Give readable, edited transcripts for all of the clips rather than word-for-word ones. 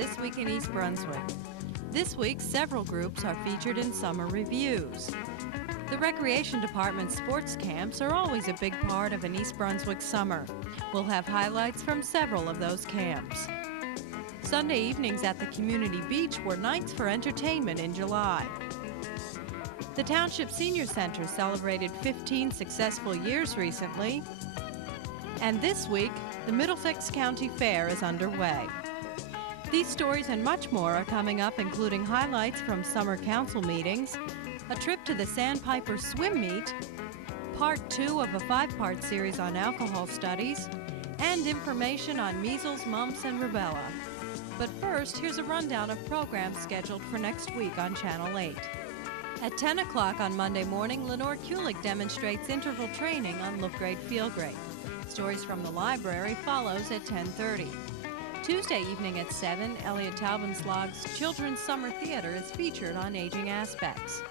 This Week in East Brunswick. This week, several groups are featured in summer reviews. The Recreation Department's sports camps are always a big part of an East Brunswick summer. We'll have highlights from several of those camps. Sunday evenings at the community beach were nights for entertainment in July. The Township Senior Center celebrated 15 successful years recently. And this week, the Middlesex County Fair is underway. These stories and much more are coming up, including highlights from summer council meetings, a trip to the Sandpiper swim meet, part 2 of a 5-part series on alcohol studies, and information on measles, mumps, and rubella. But first, here's a rundown of programs scheduled for next week on Channel 8. At 10 o'clock on Monday morning, Lenore Kulik demonstrates interval training on Look Great, Feel Great. Stories from the Library follows at 10:30. Tuesday evening at 7, Elliot Taubenslag's Children's Summer Theater is featured on aging aspects.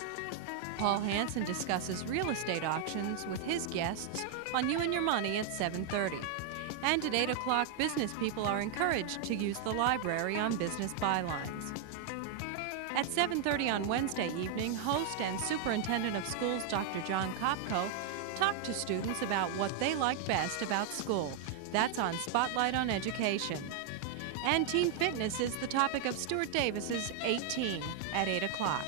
Paul Hansen discusses real estate auctions with his guests on You and Your Money at 7:30. And at 8 o'clock, business people are encouraged to use the library on business bylines. At 7:30 on Wednesday evening, host and superintendent of schools Dr. John Kopko talked to students about what they like best about school. That's on Spotlight on Education. And teen fitness is the topic of Stuart Davis's 18 at 8 o'clock.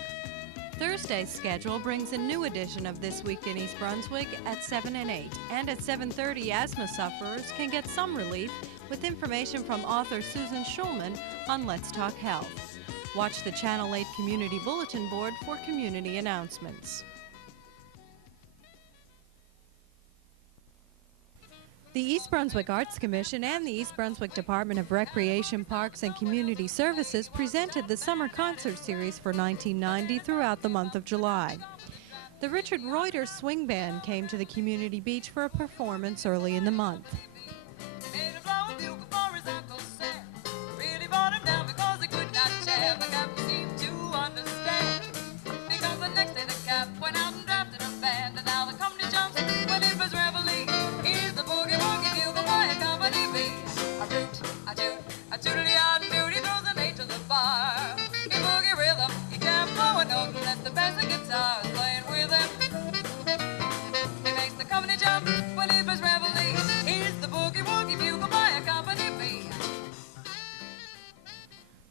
Thursday's schedule brings a new edition of This Week in East Brunswick at 7 and 8. And at 7:30, asthma sufferers can get some relief with information from author Susan Schulman on Let's Talk Health. Watch the Channel 8 Community Bulletin Board for community announcements. The East Brunswick Arts Commission and the East Brunswick Department of Recreation, Parks, and Community Services presented the Summer Concert Series for 1990 throughout the month of July. The Richard Reuter Swing Band came to the community beach for a performance early in the month.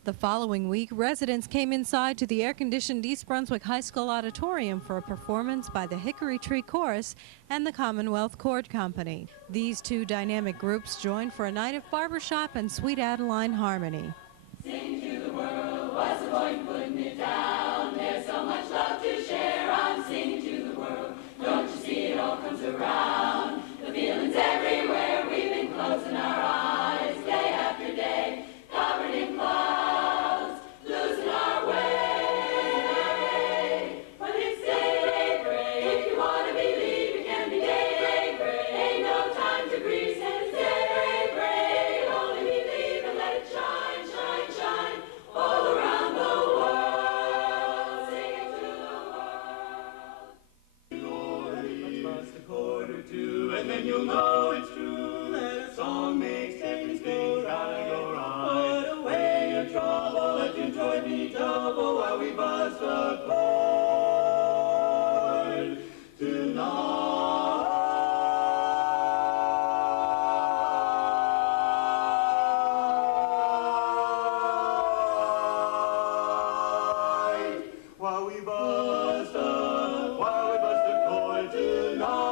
The following week, residents came inside to the air-conditioned East Brunswick High School auditorium for a performance by the Hickory Tree Chorus and the Commonwealth Chord Company. These two dynamic groups joined for a night of barbershop and Sweet Adeline harmony. Sing to the world, what's the point putting it down? There's so much love to share. I'm singing to the world. Don't you see it all comes around? The feeling's everywhere. We've been closing our eyes day after day, covered in clouds, losing our way. But it's daybreak. If you want to believe, it can be daybreak. Ain't no time to grieve. Since daybreak, only believe and let it shine, shine, shine all around the world. Sing it to the world. Let's bust a chord or two, and then you'll know it's true that a song makes things go right. Put away your trouble, let your joy be double while we bust a chord tonight. While we bust a chord tonight.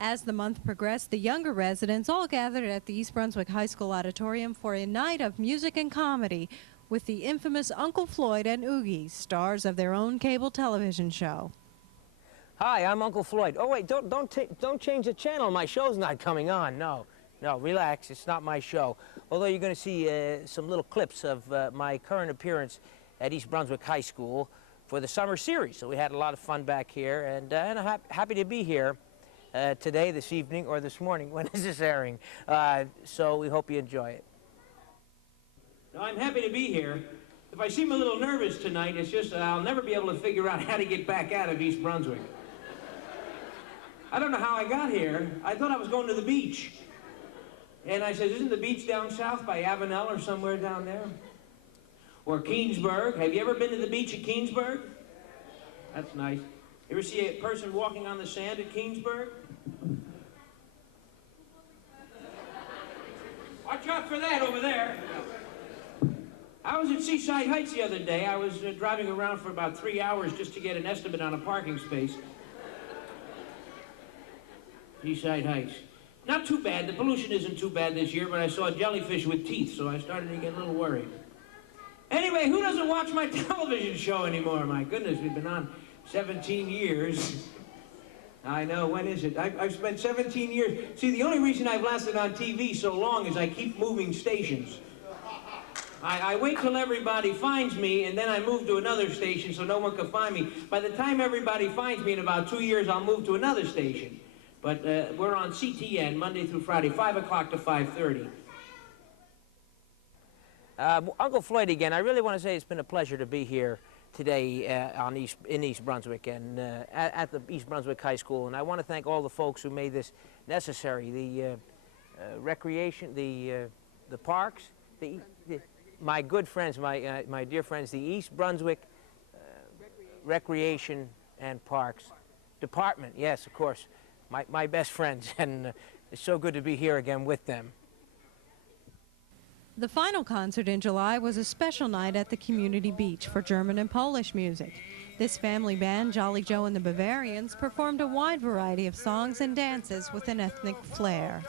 As the month progressed, the younger residents all gathered at the East Brunswick High School auditorium for a night of music and comedy with the infamous Uncle Floyd and Oogie, stars of their own cable television show. Hi, I'm Uncle Floyd. Oh wait, don't change the channel. My show's not coming on. No, relax. It's not my show. Although you're going to see some little clips of my current appearance at East Brunswick High School for the summer series. So we had a lot of fun back here, and I'm happy to be here today, this evening, or this morning when is this airing. So we hope you enjoy it. Now, I'm happy to be here. If I seem a little nervous tonight, it's just that I'll never be able to figure out how to get back out of East Brunswick. I don't know how I got here. I thought I was going to the beach. And I said, isn't the beach down south by Avenel or somewhere down there? Or Keensburg. Have you ever been to the beach at Keensburg? That's nice. You ever see a person walking on the sand at Keensburg? Watch out for that over there. I was at Seaside Heights the other day. I was driving around for about 3 hours just to get an estimate on a parking space. Seaside Heights. Not too bad. The pollution isn't too bad this year, but I saw a jellyfish with teeth, so I started to get a little worried. Anyway, who doesn't watch my television show anymore? My goodness, we've been on 17 years. I know, when is it? I've spent 17 years. See, the only reason I've lasted on TV so long is I keep moving stations. I wait till everybody finds me, and then I move to another station so no one can find me. By the time everybody finds me in about 2 years, I'll move to another station. But we're on CTN Monday through Friday, 5 o'clock to 5:30. Uncle Floyd again. I really want to say it's been a pleasure to be here today in East Brunswick and at the East Brunswick High School. And I want to thank all the folks who made this necessary. The recreation, the parks, my good friends, my dear friends, the East Brunswick Recreation and Parks Department. Yes, of course, my best friends, and it's so good to be here again with them. The final concert in July was a special night at the community beach for German and Polish music. This family band, Jolly Joe and the Bavarians, performed a wide variety of songs and dances with an ethnic flair.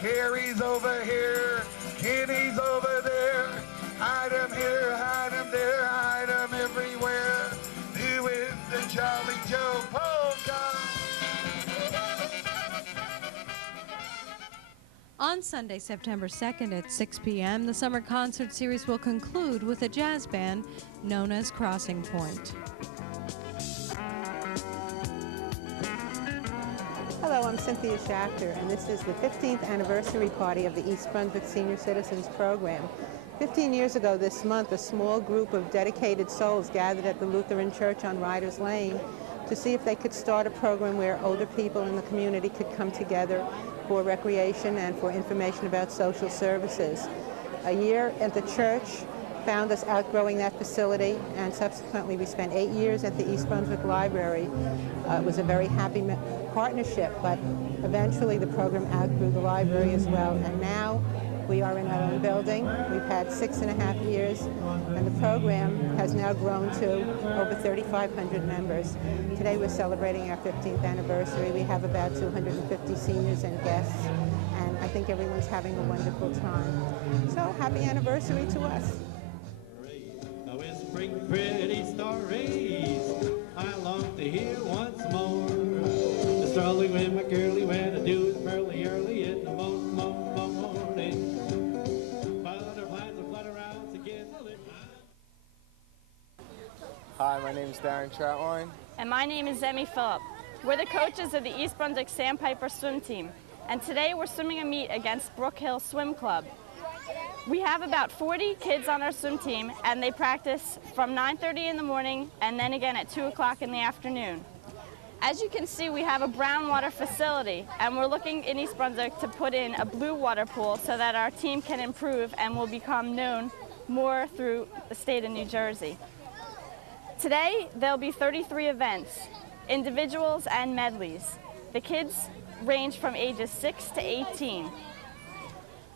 Harry's over here, Kenny's over there, hide 'em here, hide 'em there, hide 'em everywhere, doing the Jolly Joe polka. On Sunday, September 2nd at 6 p.m., the summer concert series will conclude with a jazz band known as Crossing Point. Hello, I'm Cynthia Schachter, and this is the 15th anniversary party of the East Brunswick Senior Citizens Program. 15 years ago this month, a small group of dedicated souls gathered at the Lutheran Church on Riders Lane to see if they could start a program where older people in the community could come together for recreation and for information about social services. A year at the church found us outgrowing that facility, and subsequently we spent 8 years at the East Brunswick Library. It was a very happy partnership, but eventually the program outgrew the library as well, and now we are in our own building. We've had 6.5 years, and the program has now grown to over 3,500 members. Today we're celebrating our 15th anniversary. We have about 250 seniors and guests, and I think everyone's having a wonderful time. So happy anniversary to us. Whispering pretty stories, I long to hear once more. The strolling with my girlie when I do it early in the morning. Butterflies will flutter around to get the lip. Hi, my name is Darren Troutline. And my name is Emmy Phillip. We're the coaches of the East Brunswick Sandpiper swim team, and today we're swimming a meet against Brook Hill Swim Club. We have about 40 kids on our swim team, and they practice from 9:30 in the morning and then again at 2 o'clock in the afternoon. As you can see, we have a brown water facility, and we're looking in East Brunswick to put in a blue water pool so that our team can improve and will become known more through the state of New Jersey. Today, there'll be 33 events, individuals and medleys. The kids range from ages 6 to 18.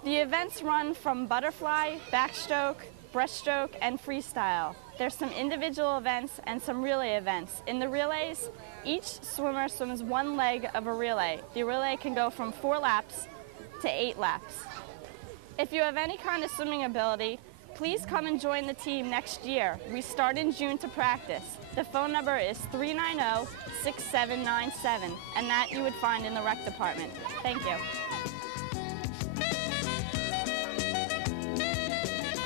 The events run from butterfly, backstroke, breaststroke, and freestyle. There's some individual events and some relay events. In the relays, each swimmer swims one leg of a relay. The relay can go from 4 laps to 8 laps. If you have any kind of swimming ability, please come and join the team next year. We start in June to practice. The phone number is 390-6797, and that you would find in the rec department. Thank you.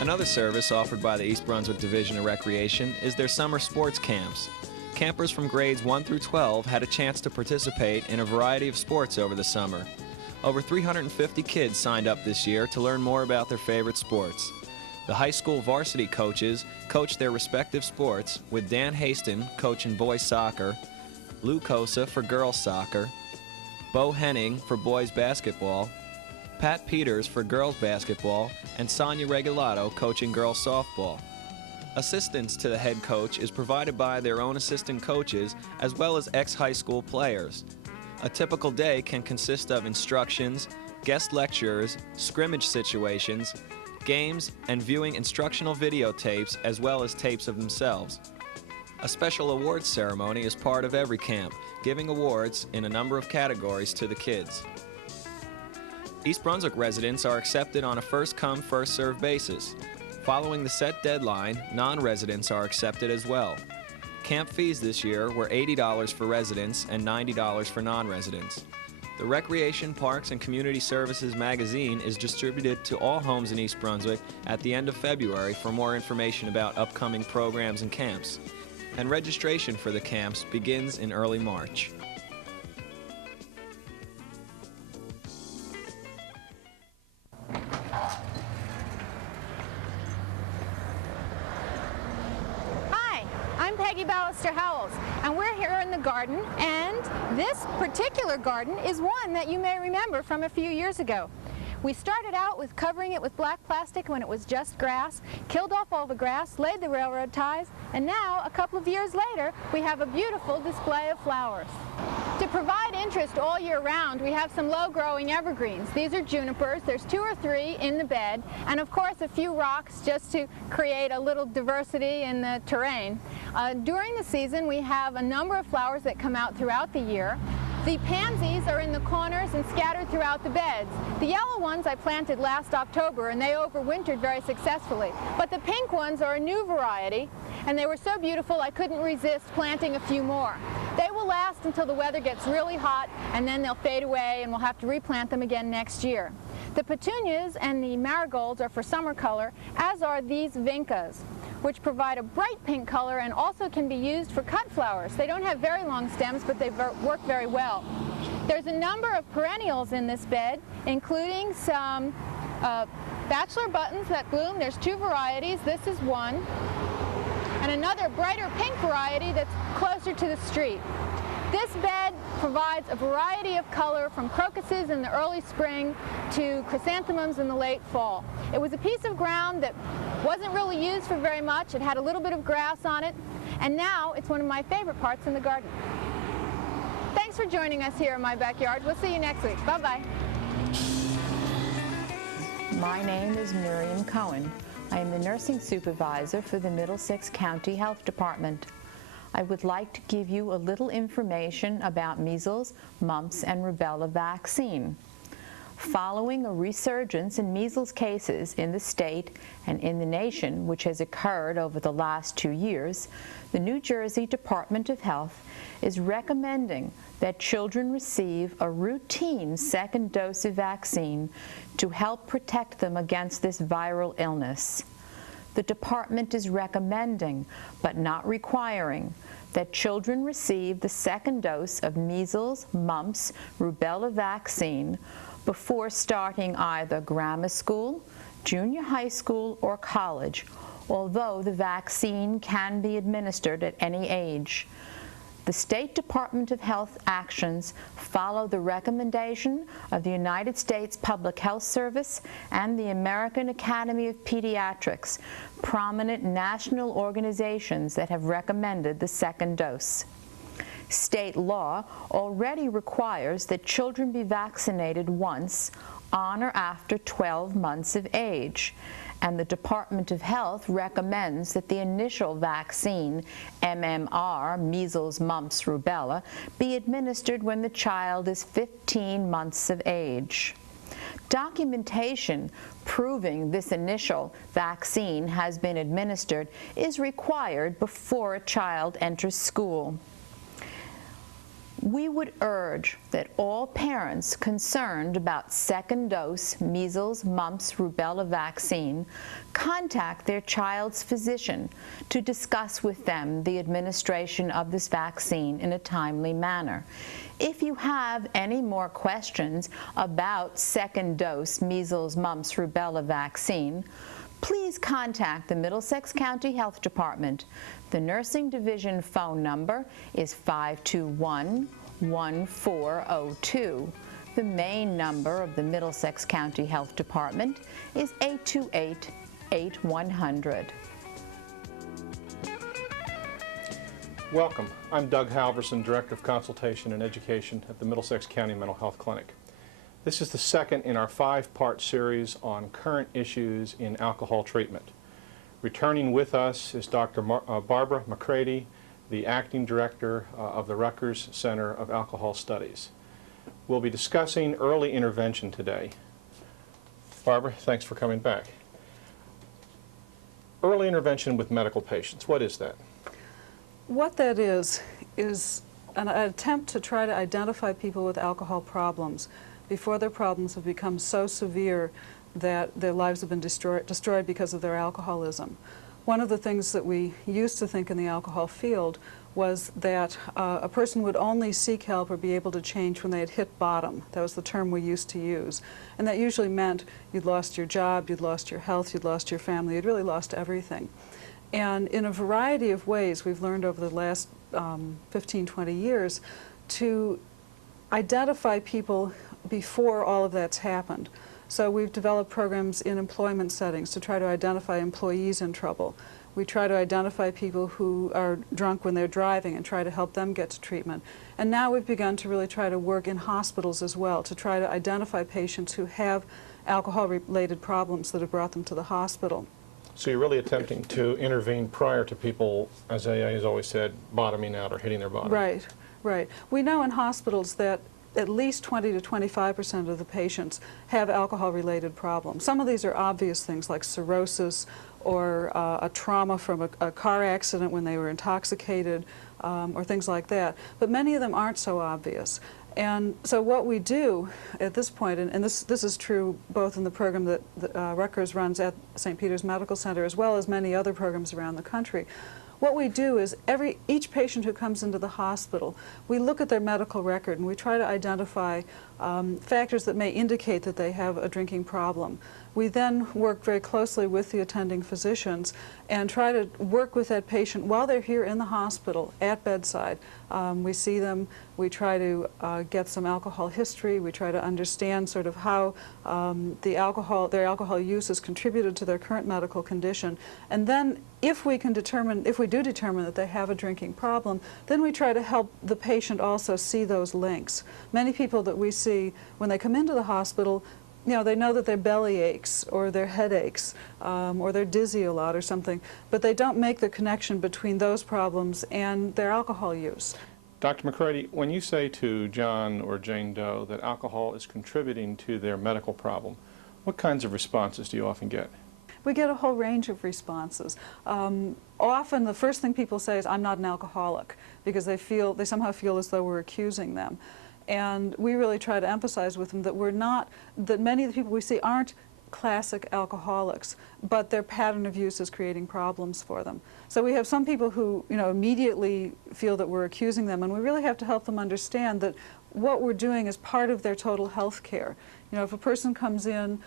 Another service offered by the East Brunswick Division of Recreation is their summer sports camps. Campers from grades 1 through 12 had a chance to participate in a variety of sports over the summer. Over 350 kids signed up this year to learn more about their favorite sports. The high school varsity coaches coached their respective sports, with Dan Haston coaching boys soccer, Lou Cosa for girls soccer, Bo Henning for boys basketball, Pat Peters for girls basketball, and Sonia Regulato coaching girls softball. Assistance to the head coach is provided by their own assistant coaches as well as ex-high school players. A typical day can consist of instructions, guest lecturers, scrimmage situations, games, and viewing instructional videotapes as well as tapes of themselves. A special awards ceremony is part of every camp, giving awards in a number of categories to the kids. East Brunswick residents are accepted on a first-come, first-served basis. Following the set deadline, non-residents are accepted as well. Camp fees this year were $80 for residents and $90 for non-residents. The Recreation, Parks, and Community Services magazine is distributed to all homes in East Brunswick at the end of February for more information about upcoming programs and camps. And registration for the camps begins in early March. Hi, I'm Pegi Blk and we're here in the garden, and this particular garden is one that you may remember from a few years ago. We started out with covering it with black plastic when it was just grass, killed off all the grass, laid the railroad ties, and now, a couple of years later, we have a beautiful display of flowers. To provide interest all year round, we have some low-growing evergreens. These are junipers. There's 2 or 3 in the bed, and of course a few rocks just to create a little diversity in the terrain. During the season, we have a number of flowers that come out throughout the year. The pansies are in the corners and scattered throughout the beds. The yellow ones I planted last October, and they overwintered very successfully. But the pink ones are a new variety, and they were so beautiful I couldn't resist planting a few more. They will last until the weather gets really hot, and then they'll fade away, and we'll have to replant them again next year. The petunias and the marigolds are for summer color, as are these vincas, which provide a bright pink color and also can be used for cut flowers. They don't have very long stems, but they work very well. There's a number of perennials in this bed, including some bachelor buttons that bloom. There's 2 varieties. This is one, and another brighter pink variety that's closer to the street. This bed provides a variety of color from crocuses in the early spring to chrysanthemums in the late fall. It was a piece of ground that wasn't really used for very much. It had a little bit of grass on it, and now it's one of my favorite parts in the garden. Thanks for joining us here in my backyard. We'll see you next week. Bye-bye. My name is Miriam Cohen. I am the nursing supervisor for the Middlesex County Health Department. I would like to give you a little information about measles, mumps, and rubella vaccine. Following a resurgence in measles cases in the state and in the nation, which has occurred over the last 2 years, the New Jersey Department of Health is recommending that children receive a routine second dose of vaccine to help protect them against this viral illness. The department is recommending, but not requiring, that children receive the second dose of measles, mumps, rubella vaccine before starting either grammar school, junior high school, or college, although the vaccine can be administered at any age. The State Department of Health actions follow the recommendation of the United States Public Health Service and the American Academy of Pediatrics, prominent national organizations that have recommended the second dose. State law already requires that children be vaccinated once on or after 12 months of age, and the Department of Health recommends that the initial vaccine, M.M.R, measles, mumps, rubella, be administered when the child is 15 months of age. Documentation proving this initial vaccine has been administered is required before a child enters school. We would urge that all parents concerned about second dose measles, mumps, rubella vaccine contact their child's physician to discuss with them the administration of this vaccine in a timely manner. If you have any more questions about second dose measles, mumps, rubella vaccine, please contact the Middlesex County Health Department. The Nursing Division phone number is 521-1402. The main number of the Middlesex County Health Department is 828-8100. Welcome. I'm Doug Halverson, Director of Consultation and Education at the Middlesex County Mental Health Clinic. This is the second in our 5-part series on current issues in alcohol treatment. Returning with us is Dr. Barbara McCready, the Acting Director of the Rutgers Center of Alcohol Studies. We'll be discussing early intervention today. Barbara, thanks for coming back. Early intervention with medical patients, what is that? What that is an attempt to try to identify people with alcohol problems before their problems have become so severe that their lives have been destroyed because of their alcoholism. One of the things that we used to think in the alcohol field was that a person would only seek help or be able to change when they had hit bottom. That was the term we used to use. And that usually meant you'd lost your job, you'd lost your health, you'd lost your family, you'd really lost everything. And in a variety of ways, we've learned over the last 15, 20 years to identify people before all of that's happened. So we've developed programs in employment settings to try to identify employees in trouble. We try to identify people who are drunk when they're driving and try to help them get to treatment. And now we've begun to really try to work in hospitals as well to try to identify patients who have alcohol-related problems that have brought them to the hospital. So you're really attempting to intervene prior to people, as AA has always said, bottoming out or hitting their bottom. Right, right. We know in hospitals that at least 20 to 25% of the patients have alcohol-related problems. Some of these are obvious things like cirrhosis or a trauma from a car accident when they were intoxicated or things like that. But many of them aren't so obvious. And so what we do at this point, and this is true both in the program that Rutgers runs at St. Peter's Medical Center as well as many other programs around the country, what we do is each patient who comes into the hospital, we look at their medical record and we try to identify factors that may indicate that they have a drinking problem. We then work very closely with the attending physicians and try to work with that patient while they're here in the hospital at bedside. We see them, we try to get some alcohol history, we try to understand sort of how their alcohol use has contributed to their current medical condition. And then if we do determine that they have a drinking problem, then we try to help the patient also see those links. Many people that we see when they come into the hospital, you know, they know that their belly aches or their head aches or they're dizzy a lot or something, but they don't make the connection between those problems and their alcohol use. Dr. McCready, when you say to John or Jane Doe that alcohol is contributing to their medical problem, what kinds of responses do you often get? We get a whole range of responses. Often the first thing people say is, I'm not an alcoholic, because they somehow feel as though we're accusing them. And we really try to emphasize with them that that many of the people we see aren't classic alcoholics, but their pattern of use is creating problems for them. So we have some people who, you know, immediately feel that we're accusing them, and we really have to help them understand that what we're doing is part of their total health care. You know, if a person comes in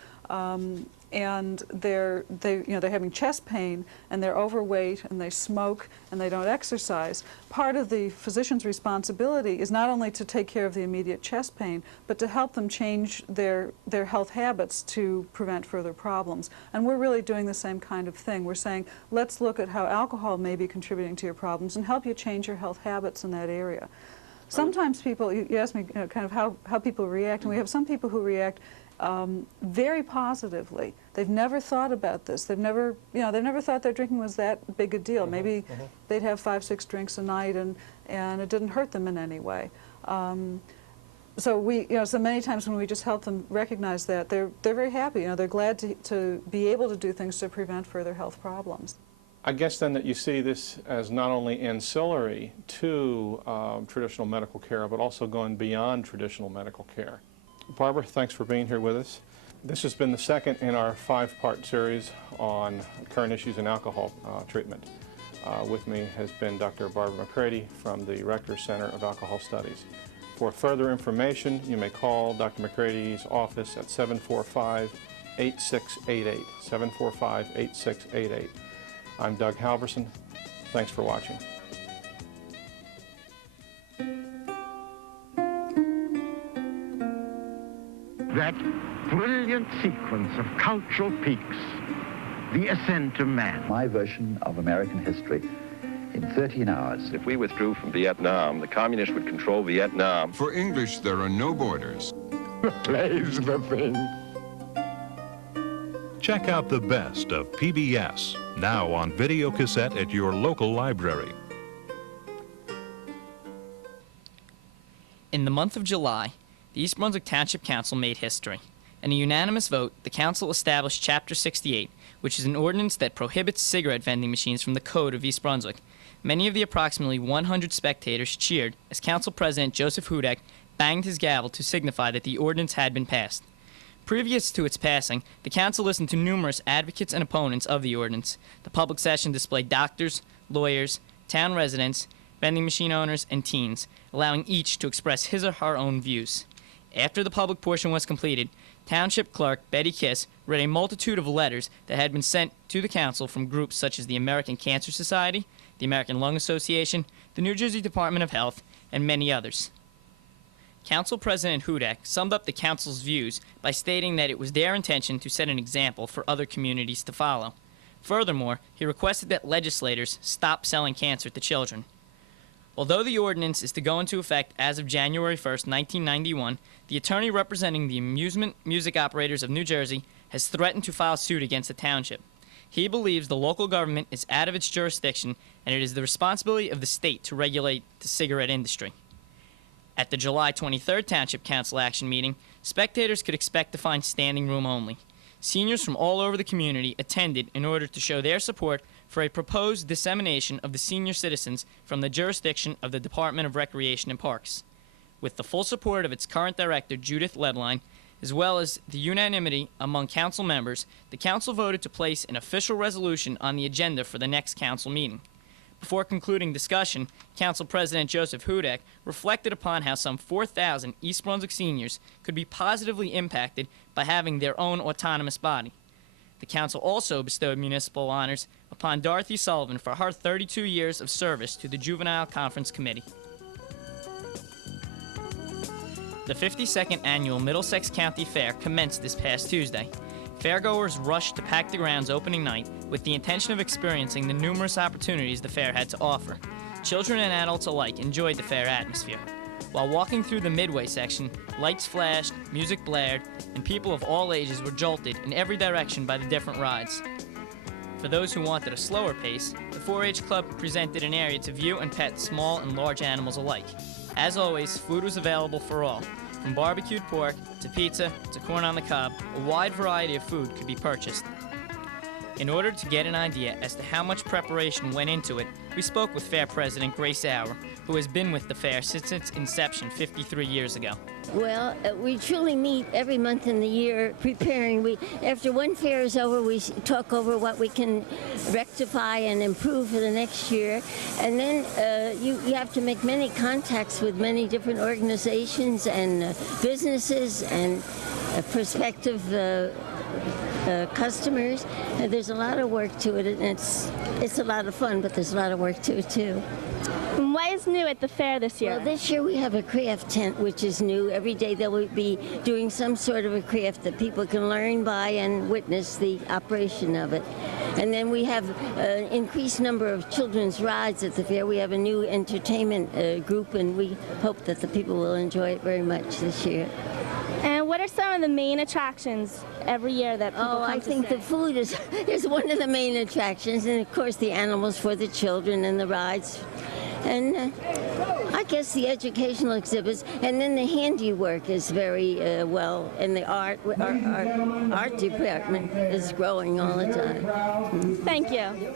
and they're having chest pain and they're overweight and they smoke and they don't exercise, part of the physician's responsibility is not only to take care of the immediate chest pain, but to help them change their health habits to prevent further problems. And we're really doing the same kind of thing. We're saying, let's look at how alcohol may be contributing to your problems and help you change your health habits in that area. Sometimes people, you ask me kind of how people react, and we have some people who react very positively. They've never thought about this. They've never thought their drinking was that big a deal. Maybe they'd have 5, 6 drinks a night and it didn't hurt them in any way. So many times when we just help them recognize that, they're very happy. You know, they're glad to be able to do things to prevent further health problems. I guess then that you see this as not only ancillary to traditional medical care, but also going beyond traditional medical care. Barbara, thanks for being here with us. This has been the second in our 5-part series on current issues in alcohol treatment. With me has been Dr. Barbara McCready from the Rutgers Center of Alcohol Studies. For further information, you may call Dr. McCready's office at 745-8688, 745-8688. I'm Doug Halverson. Thanks for watching. That brilliant sequence of cultural peaks, the ascent of man. My version of American history in 13 hours. If we withdrew from Vietnam, the communists would control Vietnam. For English, there are no borders. The play's the thing. Check out the best of PBS, now on video cassette at your local library. In the month of July, the East Brunswick Township Council made history. In a unanimous vote, the council established Chapter 68, which is an ordinance that prohibits cigarette vending machines from the Code of East Brunswick. Many of the approximately 100 spectators cheered as Council President Joseph Hudak banged his gavel to signify that the ordinance had been passed. Previous to its passing, the council listened to numerous advocates and opponents of the ordinance. The public session displayed doctors, lawyers, town residents, vending machine owners, and teens, allowing each to express his or her own views. After the public portion was completed, Township Clerk Betty Kiss read a multitude of letters that had been sent to the council from groups such as the American Cancer Society, the American Lung Association, the New Jersey Department of Health, and many others. Council President Hudak summed up the council's views by stating that it was their intention to set an example for other communities to follow. Furthermore, he requested that legislators stop selling cancer to children. Although the ordinance is to go into effect as of January 1st, 1991, the attorney representing the amusement music operators of New Jersey has threatened to file suit against the township. He believes the local government is out of its jurisdiction and it is the responsibility of the state to regulate the cigarette industry. At the July 23rd Township Council action meeting, spectators could expect to find standing room only. Seniors from all over the community attended in order to show their support for a proposed dissemination of the senior citizens from the jurisdiction of the Department of Recreation and Parks. With the full support of its current director, Judith Lebline, as well as the unanimity among council members, the council voted to place an official resolution on the agenda for the next council meeting. Before concluding discussion, Council President Joseph Hudak reflected upon how some 4,000 East Brunswick seniors could be positively impacted by having their own autonomous body. The council also bestowed municipal honors upon Dorothy Sullivan for her 32 years of service to the Juvenile Conference Committee. The 52nd Annual Middlesex County Fair commenced this past Tuesday. Fairgoers rushed to pack the grounds opening night with the intention of experiencing the numerous opportunities the fair had to offer. Children and adults alike enjoyed the fair atmosphere. While walking through the midway section, lights flashed, music blared, and people of all ages were jolted in every direction by the different rides. For those who wanted a slower pace, the 4-H Club presented an area to view and pet small and large animals alike. As always, food was available for all. From barbecued pork, to pizza, to corn on the cob, a wide variety of food could be purchased. In order to get an idea as to how much preparation went into it, we spoke with Fair President Grace Auer, who has been with the fair since its inception 53 years ago. Well, we truly meet every month in the year preparing. After one fair is over, we talk over what we can rectify and improve for the next year. And then you have to make many contacts with many different organizations and businesses and prospective customers. And there's a lot of work to it, and it's a lot of fun, but there's a lot of work to it too. And what is new at the fair this year? Well, this year we have a craft tent, which is new. Every day they will be doing some sort of a craft that people can learn by and witness the operation of it. And then we have an increased number of children's rides at the fair. We have a new entertainment group, and we hope that the people will enjoy it very much this year. And what are some of the main attractions every year that people come I think the food is one of the main attractions, and of course the animals for the children and the rides. And I guess the educational exhibits, and then the handiwork is very well, and the art department is growing all the time. Thank you.